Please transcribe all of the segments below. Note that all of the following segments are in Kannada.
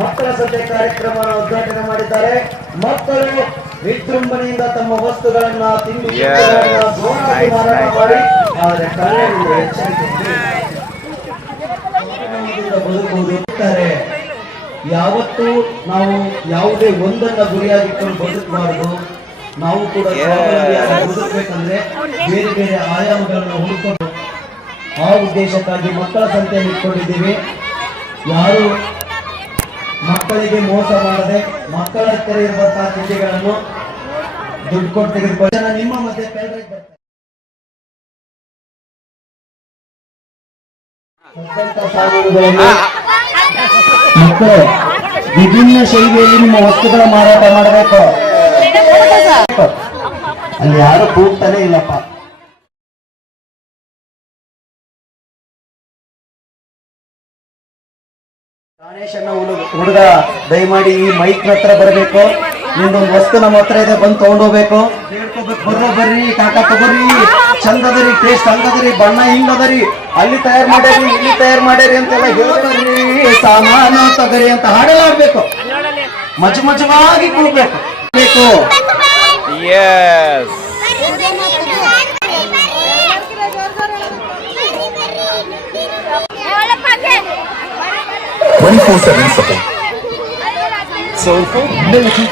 ಮಕ್ಕಳ ಸಂತೆ ಕಾರ್ಯಕ್ರಮ ಉದ್ಘಾಟನೆ ಮಾಡಿದ್ದಾರೆ. ಮಕ್ಕಳು ವಿಜೃಂಭಣೆಯಿಂದ ತಮ್ಮ ವಸ್ತುಗಳನ್ನ ತಿಂಡಿ ಮಾರಾಟ ಮಾಡಿ ಆದರೆ ಬದುಕುತ್ತಾರೆ. ಯಾವತ್ತೂ ನಾವು ಯಾವುದೇ ಒಂದನ್ನ ಗುರಿಯಾಗಿಕೊಂಡು ಬದುಕಬಾರದು. ನಾವು ಕೂಡ ಬದುಕಬೇಕಂದ್ರೆ ಬೇರೆ ಬೇರೆ ಆಯಾಮಗಳನ್ನು ಹುಡುಕೊಂಡು ಆ ಉದ್ದೇಶಕ್ಕಾಗಿ ಮಕ್ಕಳ ಸಂತೆಯನ್ನು ಇಟ್ಕೊಂಡಿದ್ದೀವಿ. ಯಾರು ಮಕ್ಕಳಿಗೆ ಮೋಸ ಮಾಡದೆ ಮಕ್ಕಳ ಹತ್ತಿರ ಇರುವಂತಹ ತಿಂಡಿಗಳನ್ನು ದುಡ್ಡು ಕೊಟ್ಟು ತೆಗೆದುಕೊಳ್ಳಿ. ನಿಮ್ಮ ಮಧ್ಯೆ ಮಕ್ಕಳು ವಿಭಿನ್ನ ಶೈಲಿಯಲ್ಲಿ ನಿಮ್ಮ ವಸ್ತುಗಳ ಮಾರಾಟ ಮಾಡಬೇಕು. ಅಲ್ಲಿ ಯಾರು ಕೂಗ್ತಾನೆ ಇಲ್ಲಪ್ಪ. ಗಣೇಶನ ಹುಡುಗ ದಯಮಾಡಿ ಈ ಮೈಕ್ ಹತ್ರ ಬರಬೇಕು. ನಿಮ್ದೊಂದು ವಸ್ತು ನಮ್ಮ ಹತ್ರ ಇದೆ, ಬಂದು ತಗೊಂಡೋಗ್ಬೇಕು. ಬರ್ರಿ ಕಾಕ ತಗೋರಿ, ಚಂದದರಿ, ಟೇಸ್ಟ್ ಹಂಗದರಿ, ಬಣ್ಣ ಹಿಂಗದರಿ, ಅಲ್ಲಿ ತಯಾರು ಮಾಡ್ಯಾರಿ, ಇಲ್ಲಿ ತಯಾರು ಮಾಡ್ಯಾರಿ ಅಂತೆಲ್ಲ ಹೇಳ್ತಾರ್ರಿ. ಸಾಮಾನು ತಗರಿ ಅಂತ ಹಾಡಲಾಡ್ಬೇಕು, ಮಜವಾಗಿ ಕೂಡ್ಬೇಕು ಬೇಕು. Soulful melody.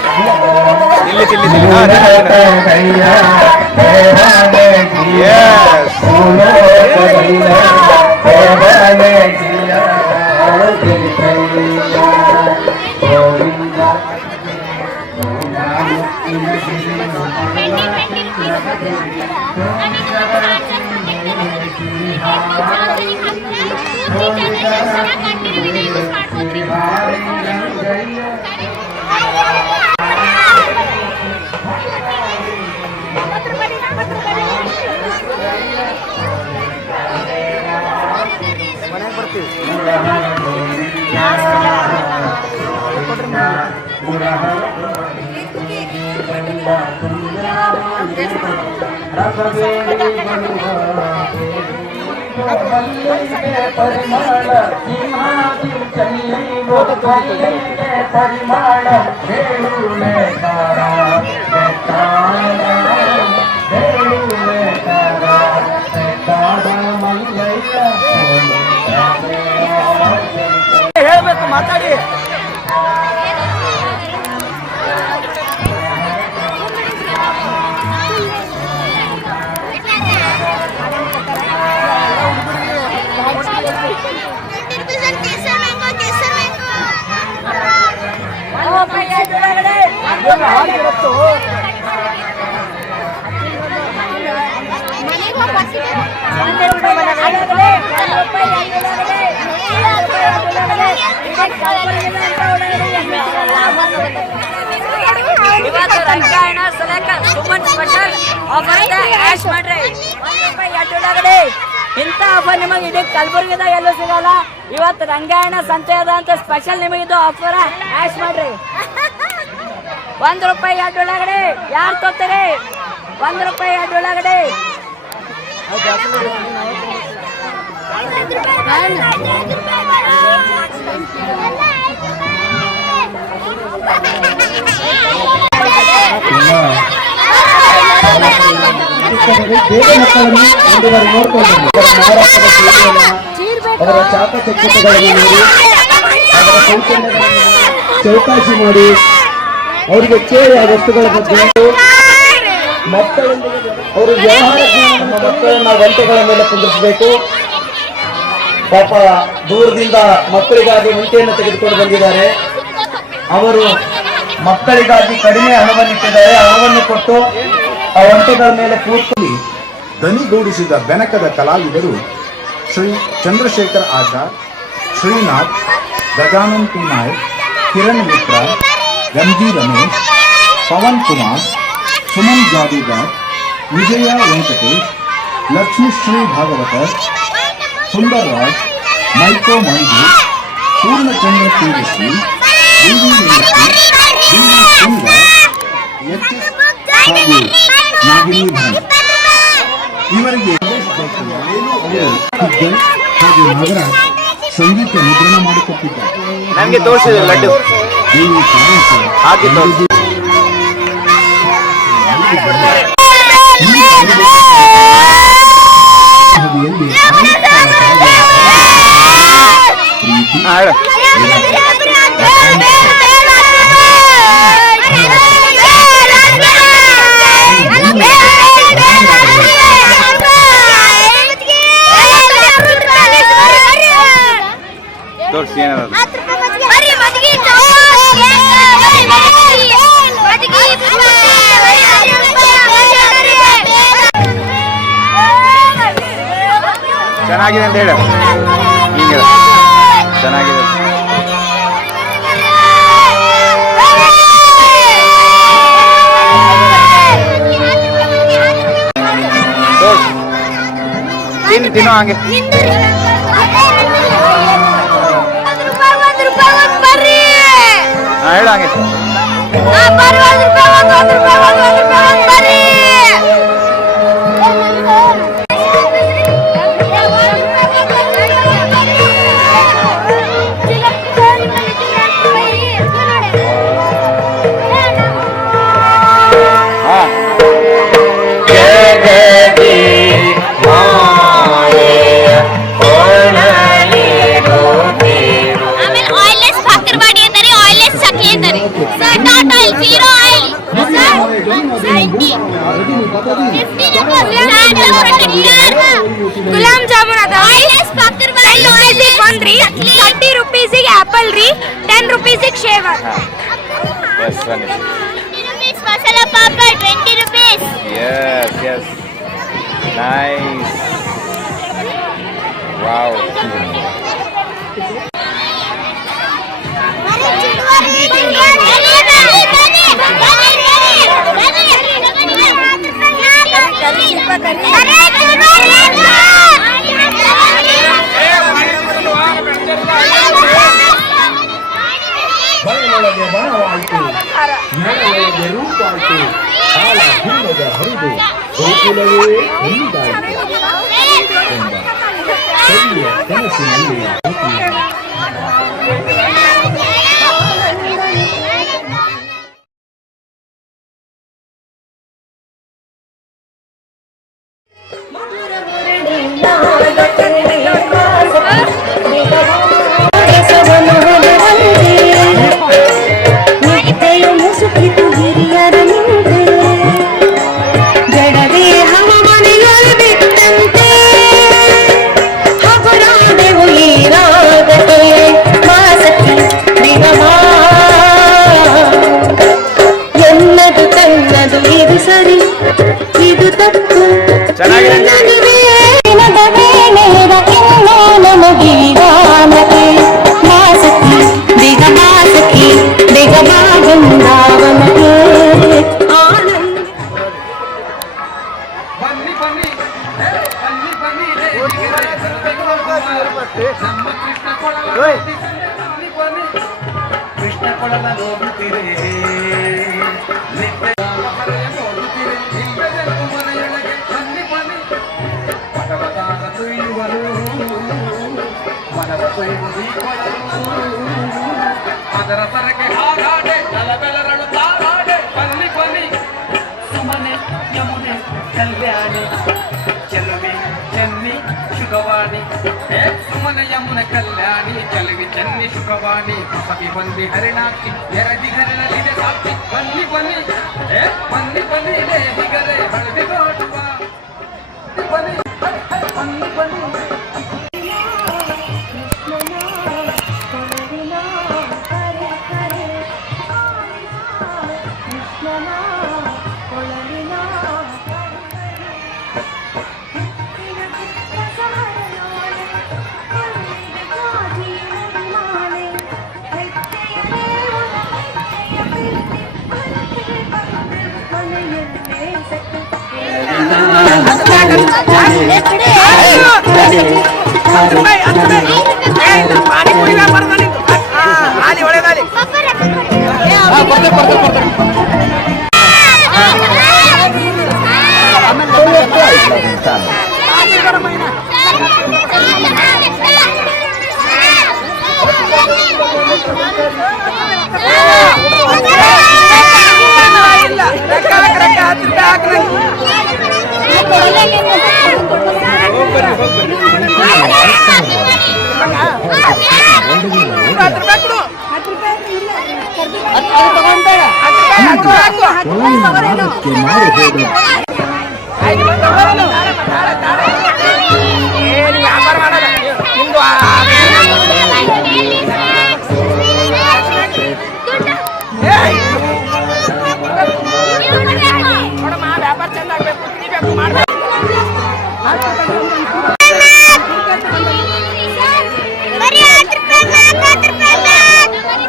ಹೇಳ್ಬೇಕು ಮಾತಾಡಿ. ಇವತ್ತು ರಂಗಾಯಣ ಸಲಕ ಸುಮನ್ ಸ್ಪೆಷಲ್ ಆಫರ್ ಇದೆ. ಆಶ್ ಮಾಡ್ರಿ, ₹1 ಇಂಥ ಆಫರ್ ನಿಮಗೆ ಇಡೀ ಕಲಬುರಗಿದಾಗ ಎಲ್ಲೂ ಸಿಗಲ್ಲ. ಇವತ್ತು ರಂಗಾಯಣ ಸಂತೆ ಅದ ಅಂತ ಸ್ಪೆಷಲ್ ನಿಮಗಿದು ಆಫರ್. ಆಶ್ ಮಾಡ್ರಿ, ₹1 ಯಾರು ತೊಗೊತೀರಿ? ₹1 ಅವರ ಚಾಕಚಕ್ಯತೆಗಳನ್ನು ನೋಡಿ, ಅವರ ಕೌಶಲ್ಯಗಳನ್ನು ಚೌಕಾಸಿ ಮಾಡಿ, ಅವರಿಗೆ ಕೇಳಿ ಆ ವಸ್ತುಗಳ ಬಗ್ಗೆ ಮಕ್ಕಳೊಂದಿಗೆ ಅವರ ವ್ಯವಹಾರ ಜ್ಞಾನವನ್ನು ಮಕ್ಕಳನ್ನ ಗಂಟೆಗಳ ಮೇಲೆ ಕುಂದಿರಿಸಬೇಕು. ಪಾಪ ದೂರದಿಂದ ಮಕ್ಕಳಿಗಾಗಿ ಮುಂಟೆಯನ್ನು ತೆಗೆದುಕೊಂಡು ಬಂದಿದ್ದಾರೆ. ಅವರು ಮಕ್ಕಳಿಗಾಗಿ ಕಡಿಮೆ ಹಣವನ್ನಿಟ್ಟಿದ್ದಾರೆ. ಹಣವನ್ನು ಕೊಟ್ಟು ಆ ಒಂಟೆಗಳ ಮೇಲೆ ಕೂತು ದನಿಗೂಡಿಸಿದ ಬೆನಕದ ಕಲಾವಿದರು Shri Chandrashekar Achar, Srinath, Gajanan P Nayak, Kiran Mitra, Ranji Ramesh, Pavan Kumar, Suman Jadugar, Vijaya Venkatesh, Lakshmishri Bhagavatar, Sundar Raj, Mico Manju, Purnachandra Tejaswi, D V Revathi, D V Singa, H S ಹಾಗೂ ನಾಗಿನಿ ಭಾನ್ ಇವರಿಗೆ ಹಾಗೂ ನಾಗರಾಜ್ ಸಂಗೀತ ಮುದ್ರಣ ಮಾಡಿಕೊಟ್ಟಿದ್ದಾರೆ. ನಮಗೆ ತೋರಿಸಿದೆ ಲಡ್ಡು ಹಾಕಿ ತೋರಿಸಿ. ತೋರಿಸಿ ಏನಾದ್ರು ಚೆನ್ನಾಗಿದೆ ಅಂತ ಹೇಳು. ಹೀಗೆ ಚೆನ್ನಾಗಿದೆ. ತಿನ್ನೋ ಹಾಗೆ. ಹೇಳು ಹಾಗೆ. ಗುಲಾಬ್ ಜಾಮೂನ್ ಅದ 30 ರೂಪೀಸಿಗೆ ಆಪಲ್ ರೀ, 10 ರೂಪೀಸಿಗೆ shaver. Masala papad 20 rupees. Yes, yes. Nice. Wow. ಬಣ್ಣದೊಳಗೆ ಬಣವಾಯಿತು, ನೆರಳೊಳಗೆ ರೂಪಾಯಿತು, ಕಾಲ ಹಿಂದದ ಹರಿದು ಗೋಕುಲವೇ ಹೊಂದಾಯಿತು ಎಂಬ ಸರಿಯ ಕನಸಿನಲ್ಲಿ ಕೃಷ್ಣ ಕೊಡಲ ನೋಡುತ್ತೀರೇ ಮನೆಯೊಳಗೆ ಬನ್ನಿ ಬನ್ನಿ ಪಟವತಾನ ತುಯ್ಯುವರು ಮನದ ತುಯ್ಯುವುದಿ ಅದರ ತರಗೆ ಹಾಗಾಡೆ ತಲಬೆಲರಳು ತಾರಾಡೆ ಬನ್ನಿ ಬನ್ನಿ ಸುಮನೆ ಯಮುನೆ ಕಲ್ಯಾಣಿ ಚೆಲುವಿ ಚೆನ್ನಿ ಶುಭವಾಣಿ ಸುಮನೆ ಯಮುನೆ ಕಲ್ಯಾಣಿ ಚೆಲುವಿ ಚೆನ್ನಿ ಶುಭವಾಣಿ ಸತಿ ಬಂದಿ ಹರಿಣಾಕ್ಷಿ ಎರದಿ ಹರಿಣಲಿದೆ ಸಾಕ್ಷಿ ಬನ್ನಿ ಬನ್ನಿ ಬನ್ನಿ ಬನ್ನಿ ಹಿಗರೆ ಹಳದಿ ಗೋಟುವ ಬನ್ನಿ ಬನ್ನಿ ಬನ್ನಿ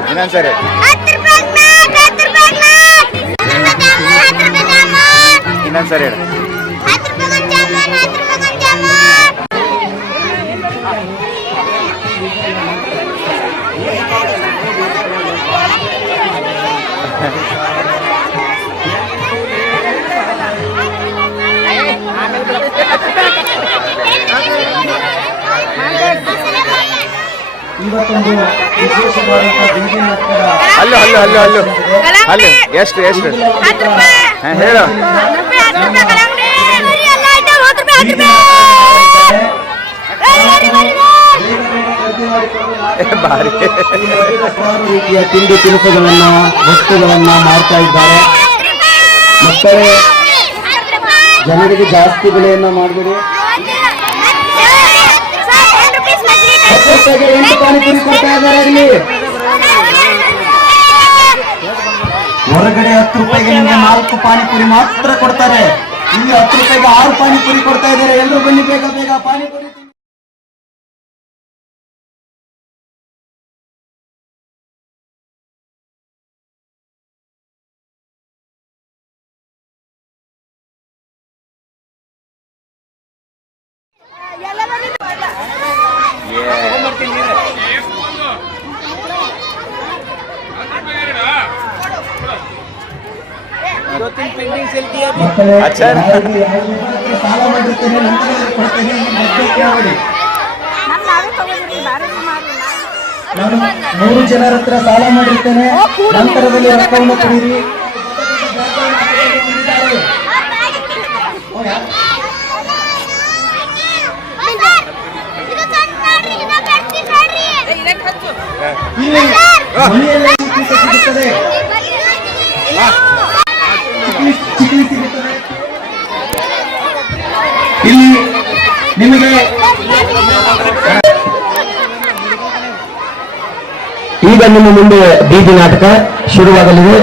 ಇನ್ನೊಂದ್ಸರಿ ಇನ್ನೊಂದ್ಸರಿ ಹೇಳು. ಇವತ್ತೊಂದು ವಿಶೇಷವಾದಂತಹ ಬೀದಿ ನಾಟಕದ ಅಲ್ಲು ಅಲ್ಲು ಅಲ್ಲು ಅಲ್ಲು ಅಲ್ಲು ಎಷ್ಟು ಎಷ್ಟು ಹೇಳು. ಭಾರಿ ಹಲವಾರು ರೀತಿಯ ತಿಂಡಿ ತಿನಿಸುಗಳನ್ನ ವಸ್ತುಗಳನ್ನ ಮಾಡ್ತಾ ಇದ್ದಾರೆ. ಮಕ್ಕಳೇ, ಜನರಿಗೆ ಜಾಸ್ತಿ ಬೆಲೆಯನ್ನ ಮಾಡಬೇಡಿ. 10 ರೂಪಾಯಿಗೆ 8 ಪಾನಿಪುರಿ ಕೊಡ್ತಾ ಇದ್ದಾರೆ ಇಲ್ಲಿ. ಹೊರಗಡೆ 10 ರೂಪಾಯಿಗೆ ನಿಮಗೆ 4 ಪಾನಿಪುರಿ ಮಾತ್ರ ಕೊಡ್ತಾರೆ. ಇಲ್ಲಿ 10 ರೂಪಾಯಿಗೆ 6 ಪಾನಿಪುರಿ ಕೊಡ್ತಾ ಇದ್ದಾರೆ. ಎಲ್ಲರೂ ಬನ್ನಿ, ಬೇಗ ಬೇಗ ಪಾನಿಪುರಿ. ಮಕ್ಕಳೇ, ಅಚ್ಚಾ. ಸಾಲ ಮಾಡಿರ್ತೇನೆ, ನಂತರ ಕೊಡ್ತೇನೆ, ಕೇಳಿ. ನಾನು 3 ಜನರ ಹತ್ರ ಸಾಲ ಮಾಡಿರ್ತೇನೆ, ನಂತರದಲ್ಲಿ ರೊಕ್ಕವನ್ನು ಕೊಡಿರಿ. ಇಲ್ಲಿ ಮನೆಯಲ್ಲೇ ಚಿಕಿತ್ಸೆ ಸಿಗುತ್ತದೆ. ಚಿಕಿತ್ಸೆ ಸಿಗುತ್ತದೆ ಇಲ್ಲಿ ನಿಮಗೆ. ಈಗ ನಿಮ್ಮ ಮುಂದೆ ಬೀದಿ ನಾಟಕ ಶುರುವಾಗಲಿದೆ.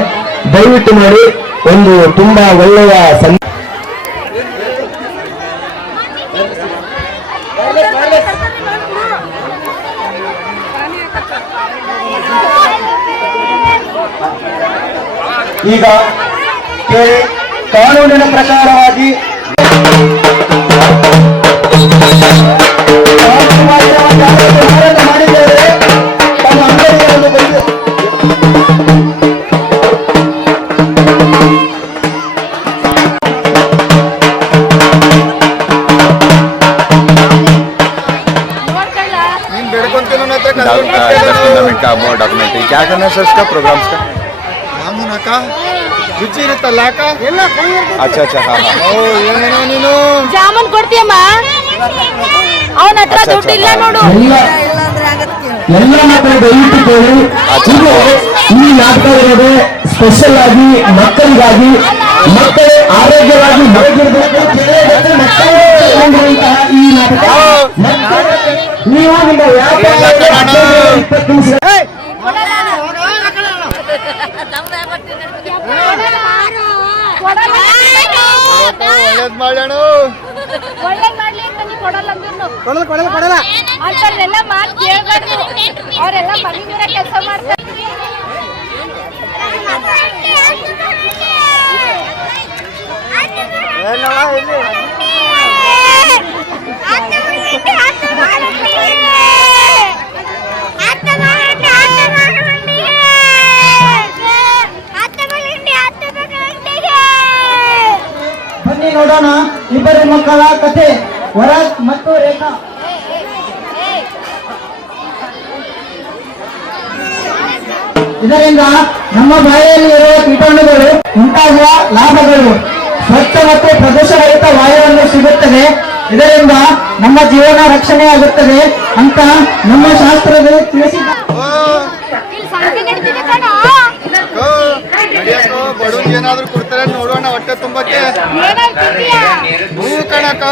ದಯವಿಟ್ಟು ನೋಡಿ, ಒಂದು ತುಂಬಾ ಒಳ್ಳೆಯ ಈಗ ಕೇಳಿ. ಕಾನೂನಿನ ಪ್ರಕಾರವಾಗಿ ಮಾಡಿದ್ದೇವೆ. ತಮ್ಮ ಅಂಗಡಿಗಳನ್ನು ಬಂದು डॉक्यूमेंट का मोर डॉक्यूमेंट क्या करना है सर उसका प्रोग्राम्स का ರುಚಿ ಇರುತ್ತಲ್ಲ ಅಕ್ಕ. अच्छा अच्छा हाँ हाँ ಏನೇನೋ ನೀನು ಜಾಮೂನ್ ಕೊಡ್ತೀಯಮ್ಮ, ಅವನ ಹತ್ರ ದುಡ್ಡಿಲ್ಲ ನೋಡು. ಎಲ್ಲ ಮಕ್ಕಳು ದಯವಿಟ್ಟು ಕೇಳಿ. ಇದು ಈ ನಾಟಕ ಇರೋದು ಸ್ಪೆಷಲ್ ಆಗಿ ಮಕ್ಕಳಿಗಾಗಿ, ಮಕ್ಕಳು ಆರೋಗ್ಯವಾಗಿ ಬೆಳೆದಿರಬೇಕು. ಮಕ್ಕಳೇ ತಗೊಂಡಿರುವಂತಹ ಈ ನಾಟಕ ನೀವು ನಿಮ್ಮ ವ್ಯಾಪಾರ 20 ನಿಮಿಷ ಒಳ್ಳೇದ್ ಮಾಡೋಣ. ಒಳ್ಳೇದ್ ಮಾಡ್ಲಿ ಅಂತ ನೀ ಕೊಡಲ್ಲ ಅಂದ್ರು ಕೊಡಲ್ಲ ಅಂತವ್ರೆಲ್ಲ ಮಾತು ಕೇಳ್ಬಾರ್ದು. ಅವರೆಲ್ಲ ಮನೆ ದೂರ ಕೆಲಸ ಮಾಡ್ತಾರೆ. ಏನವ ಇಲ್ಲಿ ಬನ್ನಿ ನೋಡೋಣ ಇಬ್ಬರು ಮಕ್ಕಳ ಕಥೆ ವರದ್ ಮತ್ತು ರೇಖಾ. ಇದರಿಂದ ನಮ್ಮ ಬಾಯಿಯಲ್ಲಿ ಇರುವ ಕೀಟಾಣುಗಳು ಉಂಟಾಗುವ ಲಾಭಗಳು ಸ್ವಚ್ಛ ಮತ್ತು ಪ್ರದೂಷರಹಿತ ವಾಯುವನ್ನು ಸಿಗುತ್ತದೆ. ಇದರಿಂದ ನಮ್ಮ ಜೀವನ ರಕ್ಷಣೆಯಾಗುತ್ತದೆ ಅಂತ ನಮ್ಮ ಶಾಸ್ತ್ರದಲ್ಲಿ ತಿಳಿಸಿದ್ದಾರೆ. ಬಡವ್ರಿಗೆ ಏನಾದ್ರು ಕೊಡ್ತಾರೆ ನೋಡೋಣ ಹೊಟ್ಟೆ ತುಂಬಕ್ಕೆ. ಹೂ ಕಣಕ್ಕ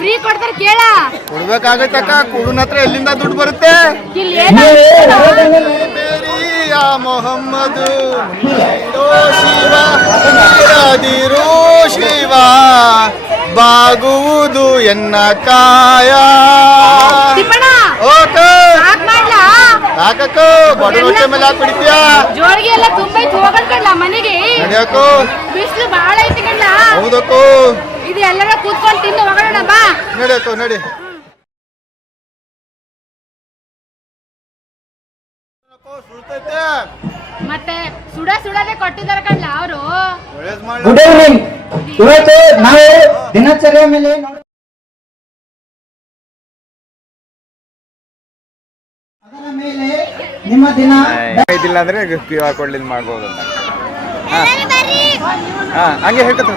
ಫ್ರೀ ಕೊಡ್ತಾರೆ ಕೇಳ ಕೊಡ್ಬೇಕಾಗತ್ತಕ್ಕ. ಕುಡುನ ಹತ್ರ ಎಲ್ಲಿಂದ ದುಡ್ಡು ಬರುತ್ತೆ? ಮೇರಿಯಾ ಮೊಹಮ್ಮದು ಶಿವ ಇರದಿರು ಶಿವ ಬಾಗುವುದು ಎನ್ನ ಕಾಯ. ಓಕೆ ಯಾಕಕ್ಕ ಬಡ ಹೊಟ್ಟೆ ಮೇಲೆ ಹಾಕಿ ಬಿಡ್ತೀಯಾ? ಜೋಳಿಗೆ ಎಲ್ಲ ತುಂಬಾ ಹೋಗಣ್ ಕಡ್ಲ ಮನೆಗೆ ನಡಿಯಕ್ಕೋ. ಬಿಸಿಲು ಬಹಳ ಐತಿ ಕಡ್ಲ. ಹೌದಕ್ಕೋ. ಇದು ಎಲ್ಲರ ಕೂತ್ಕೊಂಡು ತಿಂದು ಹೋಗೋಣ ಬಾ. ನಡಿಯಕ್ಕೋ ನಡಿ. ಮತ್ತೆ ಸುಡದೆ ಕೊಟ್ಟಿದ್ದಾರೆ ಕಡ್ಲ ಅವರು. Good evening. ಇವತ್ತು ನಾವು ದಿನಚರಿಯ ಮೇಲೆ ಅದರ ಮೇಲೆ ನಿಮ್ಮ ದಿನ ಇದಿಲ್ಲ ಅಂದ್ರೆ ಕ್ಯೂ ಆರ್ ಕೋಡ್ ಮಾಡ್ಬೋದು ಅಂತ. ಹಂಗೆ ಹೇಳ್ಕೊತ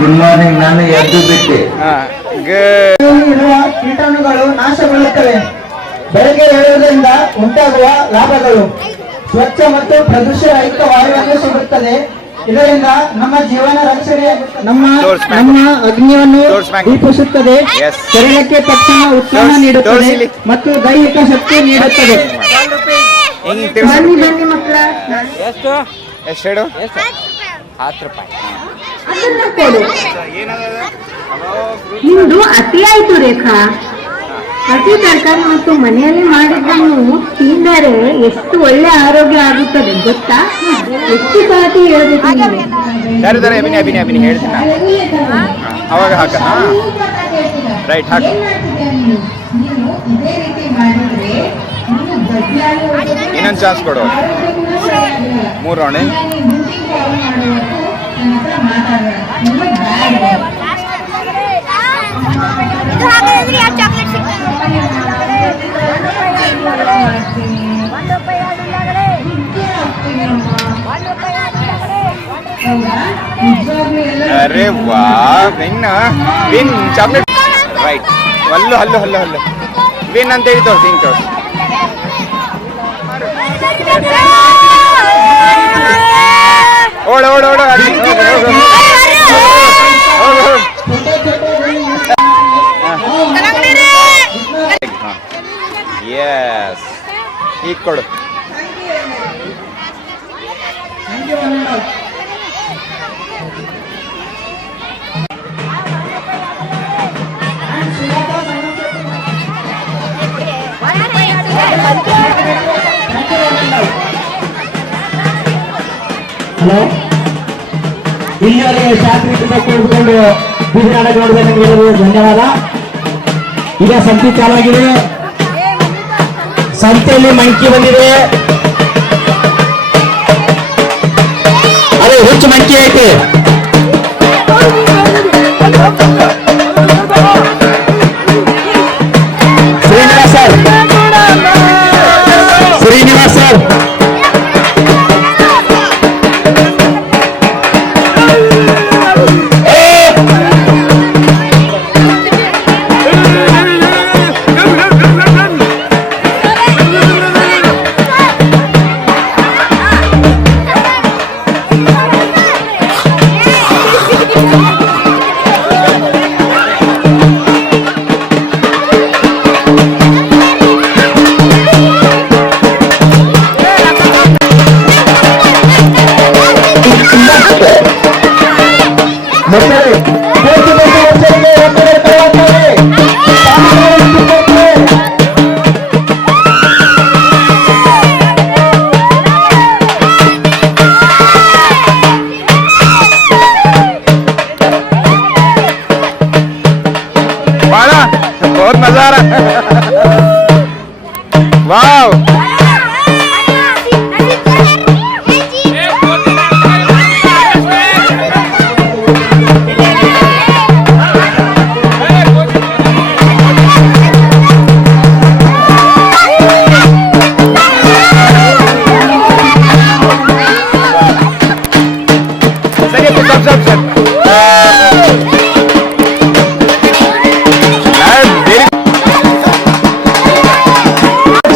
ಗುಡ್ ಮಾರ್ನಿಂಗ್. ನಾನು ಎದ್ದು ಬಿಟ್ಟೆ. ಇರುವ ಕೀಟಾಣುಗಳು ನಾಶಗೊಳ್ಳುತ್ತವೆ. ಬೆಳಗ್ಗೆ ಏಳುವುದರಿಂದ ಉಂಟಾಗುವ ಲಾಭಗಳು ಸ್ವಚ್ಛ ಮತ್ತು ಪ್ರದೂಷರಹಿತ ವಾಯುವನ್ನು ಸಿಗುತ್ತದೆ. ಇದರಿಂದ ನಮ್ಮ ಜೀವನ ರಕ್ಷಣೆಯಾಗುತ್ತದೆ. ನಮ್ಮ ಅಗ್ನಿಯನ್ನು ದೀಪಿಸುತ್ತದೆ. ಶರೀರಕ್ಕೆ ತಕ್ಷಣ ಉತ್ಸಾಹ ನೀಡುತ್ತದೆ ಮತ್ತು ದೈಹಿಕ ಶಕ್ತಿ ನೀಡುತ್ತದೆ. ಬನ್ನಿ ಮಕ್ಕಳ. ಎಷ್ಟು ಹೇಳು? 10 ರೂಪಾಯಿ. ನಿಮ್ದು ಅತಿ ಆಯ್ತು ರೇಖಾ. ಹಸಿ ತರಕಾರಿ ಮತ್ತು ಮನೆಯಲ್ಲಿ ಮಾಡಿದ್ದನ್ನು ತಿಂದರೆ ಎಷ್ಟು ಒಳ್ಳೆ ಆರೋಗ್ಯ ಆಗುತ್ತದೆ ಗೊತ್ತಾ? ಎಷ್ಟು ಸತಿ ಹೇಳ್ಬೇಕು ನೀನು. ಅಭಿನಿ ಹೇಳ್ತೀನಿ ಅವಾಗ ಹಾಕ. ರೈಟ್ ಹಾಕು. ಇನ್ನೊಂದು ಚಾನ್ಸ್ ಕೊಡು. 3 ರೌಂಡ್. ಅರೆ ವಾ ವಿನ್ ಚಾಕ್ಲೇಟ್. ರೈಟ್. ಹಲ್ಲು ವಿನ್ ಅಂತ ಹೇಳಿ ತೋರಿಸಿ. ಹಿಂಗೆ ತೋರಿಸಿ. ಓಡ ಎಸ್. ಈಗ ಕೊಡು. ಹಲೋ, ಇಲ್ಲಿವರೆಗೆ ಶಾಸ್ತ್ರೀಯದಿಂದ ಕೂಡಿಕೊಂಡು ಬೀದಿ ನಾಟಕ ನೋಡಿದ ಧನ್ಯವಾದ. ಈಗ ಸಂತೆ ಚಾಲಾಗಿದೆ. ಸಂತೆಯಲ್ಲಿ ಮಂಕಿ ಬಂದಿದೆ. ಅದೇ ಹುಚ್ಚು ಮಂಕಿ ಐತೆ. ಶ್ರೀನಿವಾಸ್ ಸರ್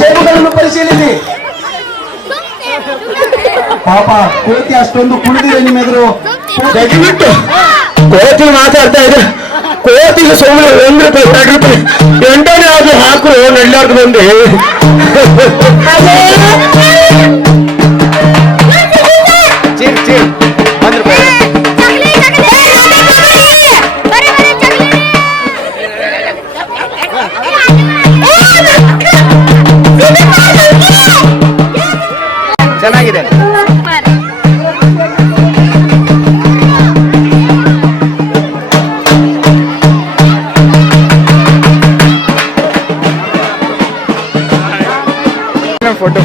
ಜೇಬುಗಳನ್ನು ಪರಿಶೀಲಿಸಿ. ಪಾಪ ಕೋತಿ ಅಷ್ಟೊಂದು ಕುಣಿದಿದೆ ನಿಮ್ಮ ಎದುರು. ದಯವಿಟ್ಟು ಕೋತಿ ಮಾತಾಡ್ತಾ ಇದ್ರೆ ಕೋತಿಗೆ ಸುಮ್ಮನೆ 1 ರೂಪಾಯಿ 2 ರೂಪಾಯಿ ಎಂಟನೇ ಅದು ಹಾಕು ನಡ್ಲಾರ್ದು ಬಂದೆ. ಚೀರ್ ಚೀರ್ 1 ರೂಪಾಯಿ. ಚೆನ್ನಾಗಿದೆ. ಫೋಟೋ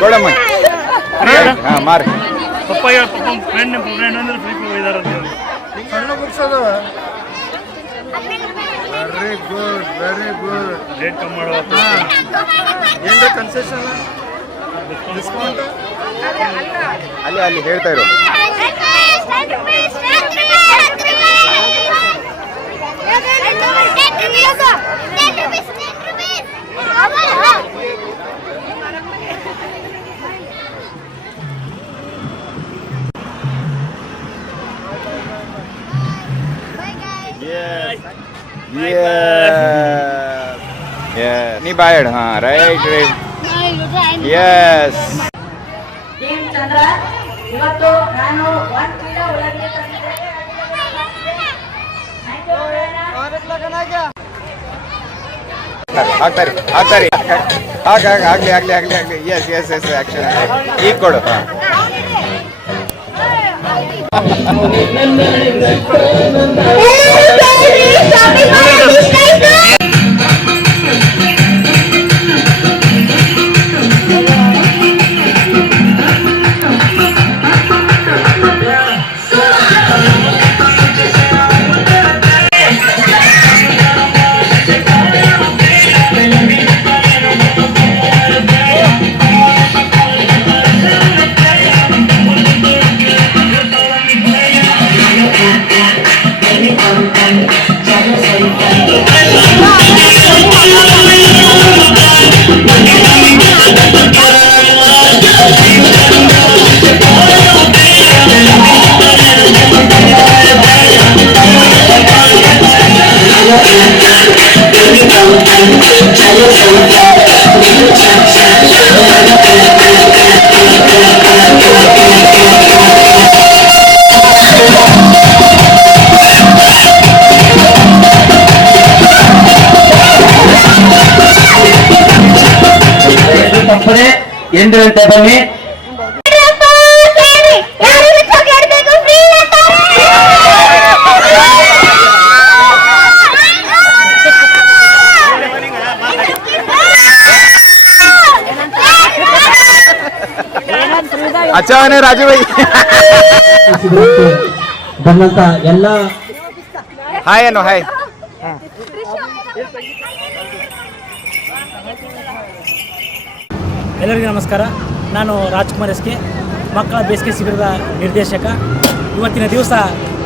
ಕೊಡಮ್ಮ. ಹಾಂ ಮಾರಿ. ಸಣ್ಣ ಬುಕ್ಸ್ ಅದಾವ. Very good very good. Rate ಕಮ್ಮಿ ಮಾಡುವ. ಏನು ಕನ್ಸೆಷನ್ ಡಿಸ್ಕೌಂಟ್ ಅಲ್ಲಿ ಅಲ್ಲಿ ಹೇಳ್ತಾ ಇರೋ. ನೀ ಬಾಯಡ್. ಹಾಂ ರೈಟ್ ರೈಟ್. ಯಸ್. ಟೀಮ್ ಚಂದ್ರ ಇವತ್ತು ನಾನು 1 ಕಿಲೋ ಉಳ್ಳಾಗಡ್ಡಿ ತಂದಿದ್ದೆ. ಹಾಕ್ತಾರೆ ಹಾಕ್ತಾರೆ ಆಗ್ಲಿ ಆಗ್ಲಿ ಆಗ್ಲಿ ಆಗ್ಲಿ. Yes yes yes action. ಈಗ ಕೊಡು. ಹಾಂ ತಪ್ಪದೆ 8 ಗಂಟೆ ಬನ್ನಿ. ಅಚ್ಚಾವನೇ ರಾಜು ಭಾಯಿ. ಬಂದಂತ ಎಲ್ಲ ಹಾಯ್ ಏನು ಹಾಯ್. ಎಲ್ಲರಿಗೂ ನಮಸ್ಕಾರ. ನಾನು ರಾಜ್ಕುಮಾರ್ ಎಸ್ ಕೆ, ಮಕ್ಕಳ ಬೇಸಿಗೆ ಶಿಬಿರದ ನಿರ್ದೇಶಕ. ಇವತ್ತಿನ ದಿವಸ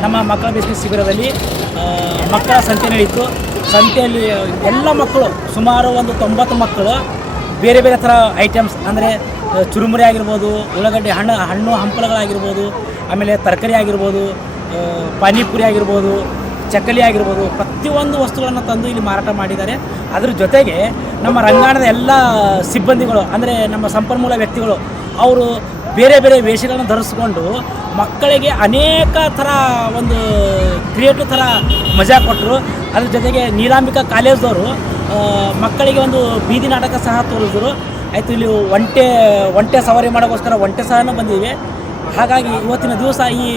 ನಮ್ಮ ಮಕ್ಕಳ ಬೇಸಿಗೆ ಶಿಬಿರದಲ್ಲಿ ಮಕ್ಕಳ ಸಂತೆ ನಡೆಯಿತು. ಸಂತೆಯಲ್ಲಿ ಎಲ್ಲ ಮಕ್ಕಳು ಸುಮಾರು ಒಂದು 90 ಮಕ್ಕಳು ಬೇರೆ ಬೇರೆ ಥರ ಐಟಮ್ಸ್ ಅಂದರೆ ಚುರುಮುರಿ ಆಗಿರ್ಬೋದು, ಉಳ್ಳಾಗಡ್ಡೆ ಹಣ್ಣು ಹಂಪಲುಗಳಾಗಿರ್ಬೋದು, ಆಮೇಲೆ ತರಕಾರಿ ಆಗಿರ್ಬೋದು, ಪಾನಿಪುರಿ ಆಗಿರ್ಬೋದು, ಚಕ್ಕಲಿ ಆಗಿರ್ಬೋದು, ಪ್ರತಿಯೊಂದು ವಸ್ತುಗಳನ್ನು ತಂದು ಇಲ್ಲಿ ಮಾರಾಟ ಮಾಡಿದ್ದಾರೆ. ಅದ್ರ ಜೊತೆಗೆ ನಮ್ಮ ರಂಗಾಯಣದ ಎಲ್ಲ ಸಿಬ್ಬಂದಿಗಳು ಅಂದರೆ ನಮ್ಮ ಸಂಪನ್ಮೂಲ ವ್ಯಕ್ತಿಗಳು ಅವರು ಬೇರೆ ಬೇರೆ ವೇಷಗಳನ್ನು ಧರಿಸಿಕೊಂಡು ಮಕ್ಕಳಿಗೆ ಅನೇಕ ಥರ ಒಂದು ಕ್ರಿಯೇಟಿವ್ ಥರ ಮಜಾ ಕೊಟ್ಟರು. ಅದ್ರ ಜೊತೆಗೆ ನೀಲಾಂಬಿಕಾ ಕಾಲೇಜ್ದವರು ಮಕ್ಕಳಿಗೆ ಒಂದು ಬೀದಿ ನಾಟಕ ಸಹ ತೋರಿಸಿದ್ರು. ಆಯಿತು, ಇಲ್ಲಿ ಒಂಟೆ ಸವಾರಿ ಮಾಡೋಕ್ಕೋಸ್ಕರ ಒಂಟೆ ಸಹನೂ ಬಂದಿವೆ. ಹಾಗಾಗಿ ಇವತ್ತಿನ ದಿವಸ ಈ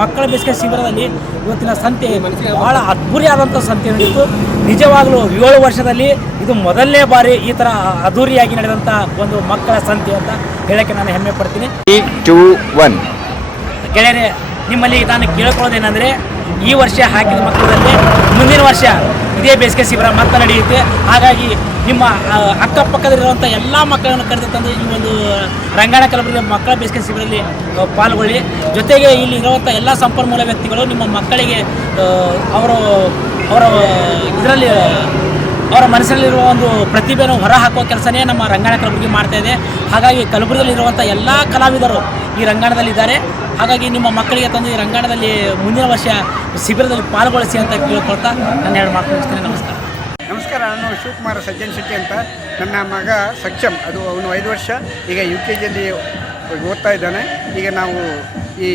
ಮಕ್ಕಳ ಬೇಸಿಗೆ ಶಿಬಿರದಲ್ಲಿ ಇವತ್ತಿನ ಸಂತೆ ಭಾಳ ಅದ್ಭುರಿಯಾದಂಥ ಸಂತೆ ನಡೆಯಿತು. ನಿಜವಾಗಲೂ 7 ವರ್ಷದಲ್ಲಿ ಇದು ಮೊದಲನೇ ಬಾರಿ ಈ ಥರ ಅದ್ಧೂರಿಯಾಗಿ ನಡೆದಂಥ ಒಂದು ಮಕ್ಕಳ ಸಂತೆ ಅಂತ ಹೇಳೋಕ್ಕೆ ನಾನು ಹೆಮ್ಮೆ ಪಡ್ತೀನಿ. 3, 2, 1 ಗೆಳೆಯರೆ, ನಿಮ್ಮಲ್ಲಿ ನಾನು ಕೇಳ್ಕೊಳ್ಳೋದೇನೆಂದರೆ, ಈ ವರ್ಷ ಹಾಕಿದ ಮಕ್ಕಳಲ್ಲಿ ಮುಂದಿನ ವರ್ಷ ಇದೇ ಬೇಸಿಗೆ ಶಿಬಿರ ಮತ್ತೆ ನಡೆಯುತ್ತೆ. ಹಾಗಾಗಿ ನಿಮ್ಮ ಅಕ್ಕಪಕ್ಕದಲ್ಲಿರುವಂಥ ಎಲ್ಲ ಮಕ್ಕಳನ್ನು ಕರೆದು ತಂದು ಈ ಒಂದು ರಂಗಾಯಣ ಕಲಬುರಗಿ ಮಕ್ಕಳ ಬೇಸಿಗೆ ಶಿಬಿರಲ್ಲಿ ಪಾಲ್ಗೊಳ್ಳಿ. ಜೊತೆಗೆ ಇಲ್ಲಿ ಇರುವಂಥ ಎಲ್ಲ ಸಂಪನ್ಮೂಲ ವ್ಯಕ್ತಿಗಳು ನಿಮ್ಮ ಮಕ್ಕಳಿಗೆ ಅವರ ಇದರಲ್ಲಿ ಅವರ ಮನಸ್ಸಲ್ಲಿರುವ ಒಂದು ಪ್ರತಿಭೆಯನ್ನು ಹೊರ ಹಾಕುವ ಕೆಲಸನೇ ನಮ್ಮ ರಂಗಾಯಣ ಕಲಬುರಗಿ ಮಾಡ್ತಾ ಇದೆ. ಹಾಗಾಗಿ ಕಲಬುರಗಿಯಲ್ಲಿರುವಂಥ ಎಲ್ಲ ಕಲಾವಿದರು ಈ ರಂಗಾಯಣದಲ್ಲಿದ್ದಾರೆ. ಹಾಗಾಗಿ ನಿಮ್ಮ ಮಕ್ಕಳಿಗೆ ತಂದು ಈ ರಂಗಾಯಣದಲ್ಲಿ ಮುಂದಿನ ವರ್ಷ ಶಿಬಿರದಲ್ಲಿ ಪಾಲ್ಗೊಳಿಸಿ ಅಂತ ಕೇಳ್ಕೊಳ್ತಾ ನಾನು ಎರಡು ಮಾತು ಮುಗಿಸ್ತೇನೆ. ನಮಸ್ಕಾರ. ನಮಸ್ಕಾರ. ನಾನು ಶಿವಕುಮಾರ ಸಜ್ಜನ್ ಶೆಟ್ಟಿ ಅಂತ. ನನ್ನ ಮಗ ಸಕ್ಷಮ್, ಅವನು 5 ವರ್ಷ, ಈಗ UKGಯಲ್ಲಿ ಓದ್ತಾ ಇದ್ದಾನೆ. ಈಗ ನಾವು ಈ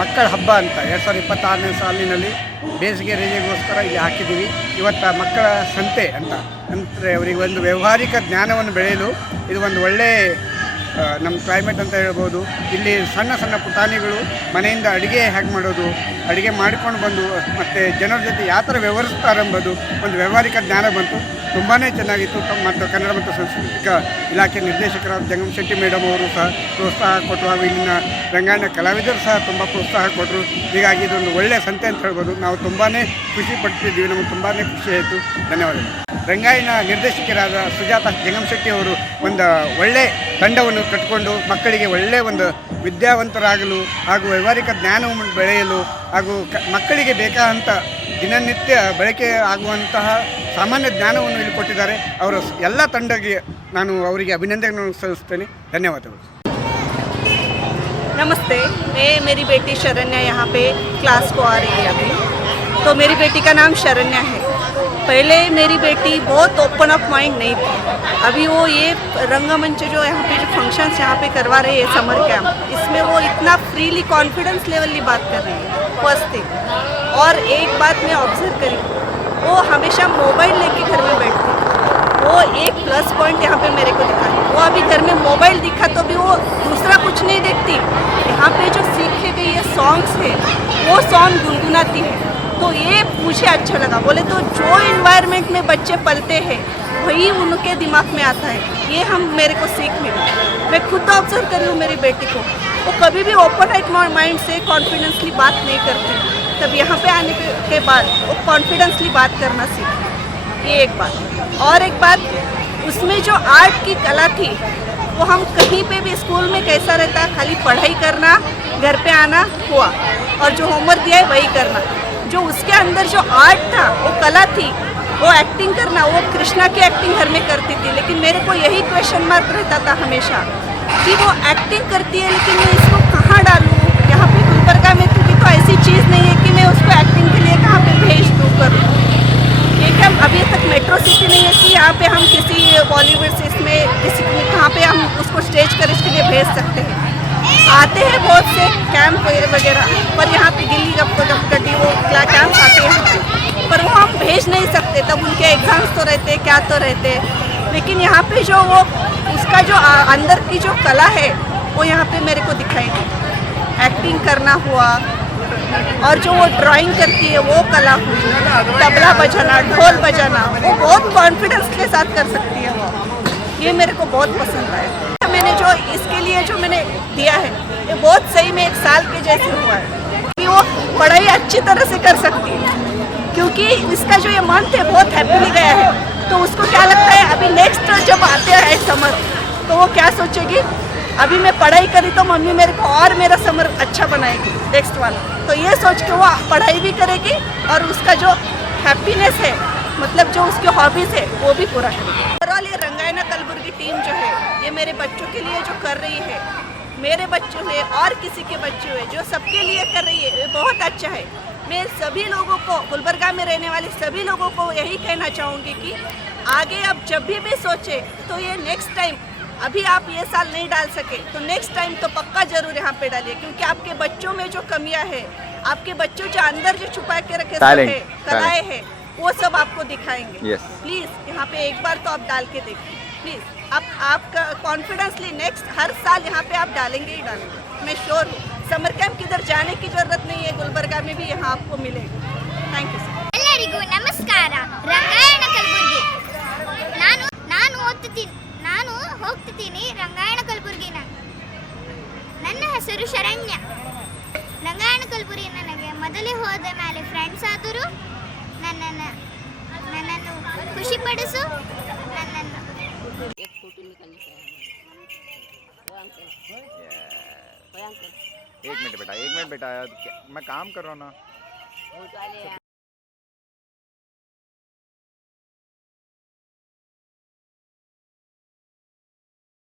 ಮಕ್ಕಳ ಹಬ್ಬ ಅಂತ 2026ನೇ ಸಾಲಿನಲ್ಲಿ ಬೇಸಿಗೆ ರಜೆಗೋಸ್ಕರ ಇಲ್ಲಿ ಹಾಕಿದ್ದೀವಿ. ಇವತ್ತು ಮಕ್ಕಳ ಸಂತೆ ಅಂತ ಅಂದರೆ ಅವರಿಗೆ ಒಂದು ವ್ಯಾವಹಾರಿಕ ಜ್ಞಾನವನ್ನು ಬೆಳೆಯಲು ಇದು ಒಂದು ಒಳ್ಳೆಯ ನಮ್ಮ ಕ್ಲೈಮೇಟ್ ಅಂತ ಹೇಳ್ಬೋದು. ಇಲ್ಲಿ ಸಣ್ಣ ಸಣ್ಣ ಪುಟಾಣಿಗಳು ಮನೆಯಿಂದ ಅಡುಗೆ ಹೇಗೆ ಮಾಡೋದು, ಅಡುಗೆ ಮಾಡಿಕೊಂಡು ಬಂದು ಮತ್ತು ಜನರ ಜೊತೆ ಯಾವ ಥರ ವ್ಯವಹರಿಸ್ತಾರೆ ಎಂಬುದು ಒಂದು ವ್ಯಾವಹಾರಿಕ ಜ್ಞಾನ ಬಂತು. ತುಂಬಾ ಚೆನ್ನಾಗಿತ್ತು. ಮತ್ತು ಕನ್ನಡ ಮತ್ತು ಸಾಂಸ್ಕೃತಿಕ ಇಲಾಖೆ ನಿರ್ದೇಶಕರಾದ ಜಂಗಮ್ ಶೆಟ್ಟಿ ಮೇಡಮ್ ಅವರು ಸಹ ಪ್ರೋತ್ಸಾಹ ಕೊಟ್ಟರು. ಹಾಗೂ ಇಲ್ಲಿನ ರಂಗಾಯಣ ಕಲಾವಿದರು ಸಹ ತುಂಬ ಪ್ರೋತ್ಸಾಹ ಕೊಟ್ಟರು. ಹೀಗಾಗಿ ಇದೊಂದು ಒಳ್ಳೆಯ ಸಂತೆ ಅಂತ ಹೇಳ್ಬೋದು. ನಾವು ತುಂಬಾ ಖುಷಿ ಪಡ್ತಿದ್ದೀವಿ. ನಮಗೆ ತುಂಬಾ ಖುಷಿ ಆಯಿತು. ಧನ್ಯವಾದಗಳು. ರಂಗಾಯಣ ನಿರ್ದೇಶಕರಾದ ಸುಜಾತ ಜಂಗಮ್ ಶೆಟ್ಟಿ ಅವರು ಒಂದು ಒಳ್ಳೆಯ ತಂಡವನ್ನು ಕಟ್ಟಿಕೊಂಡು ಮಕ್ಕಳಿಗೆ ಒಳ್ಳೆಯ ಒಂದು ವಿದ್ಯಾವಂತರಾಗಲು ಹಾಗೂ ವ್ಯಾವಹಾರಿಕ ಜ್ಞಾನವನ್ನು ಬೆಳೆಯಲು ಹಾಗೂ ಮಕ್ಕಳಿಗೆ ಬೇಕಾದಂಥ ದಿನನಿತ್ಯ ಬಳಕೆ ಆಗುವಂತಹ ಸಾಮಾನ್ಯ ಜ್ಞಾನವನ್ನು ಇಲ್ಲಿ ಕೊಟ್ಟಿದ್ದಾರೆ. ಅವರ ಎಲ್ಲ ತಂಡಕ್ಕೆ ನಾನು ಅವರಿಗೆ ಅಭಿನಂದನೆಗಳನ್ನು ಸಲ್ಲಿಸ್ತೇನೆ. ಧನ್ಯವಾದಗಳು. नमस्ते, मैं मेरी बेटी शरण्या यहाँ पे क्लास को आ रही है अभी. तो मेरी बेटी का नाम शरण्या है. पहले मेरी बेटी बहुत ओपन अप माइंड नहीं थी. अभी वो ये रंगमंच जो यहाँ पे जो फंक्शंस यहाँ पे करवा रहे हैं समर कैंप, इसमें वो इतना फ्रीली कॉन्फिडेंस लेवली बात कर रही है. First thing. और एक बात मैं ऑब्जर्व करी, वो हमेशा मोबाइल लेके घर में बैठती. वो एक प्लस पॉइंट यहाँ पे मेरे को दिखा. वो अभी घर में मोबाइल दिखा तो भी वो दूसरा कुछ नहीं देखती. यहाँ पे जो सीखे गए ये सॉन्ग्स है वो सॉन्ग गुनगुनाती है. तो ये मुझे अच्छा लगा. बोले तो जो इन्वायरमेंट में बच्चे पलते हैं वही उनके दिमाग में आता है. ये मेरे को सीख मिली. मैं खुद ऑब्जर्व कर रही हूँ मेरी बेटी को. वो कभी भी ओपन माइंड से कॉन्फिडेंसली बात नहीं करती. तब यहाँ पे आने के बाद वो कॉन्फिडेंसली बात करना सीखी. ये एक बात. और एक बात, उसमें जो आर्ट की कला थी वो हम कहीं पे भी स्कूल में कैसा रहता है, खाली पढ़ाई करना, घर पे आना हुआ और जो होमवर्क दिया है वही करना. जो उसके अंदर जो आर्ट था, वो कला थी, वो एक्टिंग करना, वो कृष्णा की एक्टिंग घर में करती थी. लेकिन मेरे को यही क्वेश्चन मार्क रहता था हमेशा कि वो एक्टिंग करती है लेकिन मैं इसको कहाँ डालूँ. यहाँ पे गुलबर्गा में तो ऐसी चीज़ नहीं है कि मैं उसको एक्टिंग के लिए कहाँ पे भेज दूँ करूँ. एक हम अभी तक मेट्रो सिटी नहीं है कि यहाँ पे हम किसी बॉलीवुड से इसमें किसी कहाँ पे हम उसको स्टेज करेज के लिए भेज सकते हैं. आते हैं बहुत से कैंप वगैरह पर यहाँ पे गिल्ली गड्डी वो कैंप आते हैं पर वो हम भेज नहीं सकते. तब उनके एग्जाम्स तो रहते क्या तो रहते. लेकिन यहाँ पे जो वो उसका जो अंदर की जो कला है वो यहाँ पे मेरे को दिखाई दी. एक्टिंग करना हुआ और जो वो ड्राइंग करती है वो कला हुई, तबला बजाना, ढोल बजाना, वो बहुत कॉन्फिडेंस के साथ कर सकती है. वो ये मेरे को बहुत पसंद आया. मैंने जो इसके लिए जो मैंने दिया है ये बहुत सही में 1 साल के जैसे हुआ है कि वो पढ़ाई अच्छी तरह से कर सकती है. क्योंकि इसका जो ये मंथ है बहुत हैप्पीली गया है. तो उसको क्या लगता है अभी नेक्स्ट जब आते हैं समर तो वो क्या सोचेगी, अभी मैं पढ़ाई करी तो मम्मी मेरे को और मेरा समर अच्छा बनाएगी नेक्स्ट वाला. तो ये सोच के वो पढ़ाई भी करेगी और उसका जो हैप्पीनेस है, मतलब जो उसकी हॉबीज़ है वो भी पूरा करेगी. ओवरऑल ये रंगायना कलबुर्गी टीम जो है ये मेरे बच्चों के लिए जो कर रही है, मेरे बच्चे हुए और किसी के बच्चे हुए, जो सबके लिए कर रही है ये बहुत अच्छा है. मैं सभी लोगों को, गुलबर्गा में रहने वाले सभी लोगों को यही कहना चाहूँगी कि आगे आप जब भी सोचे तो ये नेक्स्ट टाइम, अभी आप ये साल नहीं डाल सके तो नेक्स्ट टाइम तो पक्का जरूर यहाँ पे डालिए. क्योंकि आपके बच्चों में जो कमियाँ है, आपके बच्चों जो अंदर जो छुपा के रखे Talent, है, कलाएं हैं, वो सब आपको दिखाएंगे। Yes. प्लीज यहाँ पे एक बार तो आप डाल के देखिए प्लीज। आपका कॉन्फिडेंसली नेक्स्ट हर साल यहाँ पे आप डालेंगे ही डालेंगे, मैं श्योर हूँ। समर कैंप किधर जाने की जरूरत नहीं है, गुलबर्गा में भी यहाँ आपको मिलेगा। Thank you sir. ಎಲ್ಲರಿಗೂ ನಮಸ್ಕಾರ. ರಂಗಾಯಣ ಕಲಬುರ್ಗಿ. ನಾನು ಹೋಗ್ತಿದ್ದೀನಿ ರಂಗಾಯಣ ಕಲಬುರ್ಗಿನ. ನನ್ನ ಹೆಸರು ಶರಣ್ಯ. ರಂಗಾಯಣ ಕಲಬುರ್ಗಿ ನನಗೆ ಮೊದಲೇ ಹೋದ ಮೇಲೆ ಫ್ರೆಂಡ್ಸ್ ಆದರು. ನನ್ನನ್ನು ಖುಷಿಪಡಿಸು. ನನ್ನನ್ನು एक मिनट बेटा, मैं काम कर रहा हूँ ना।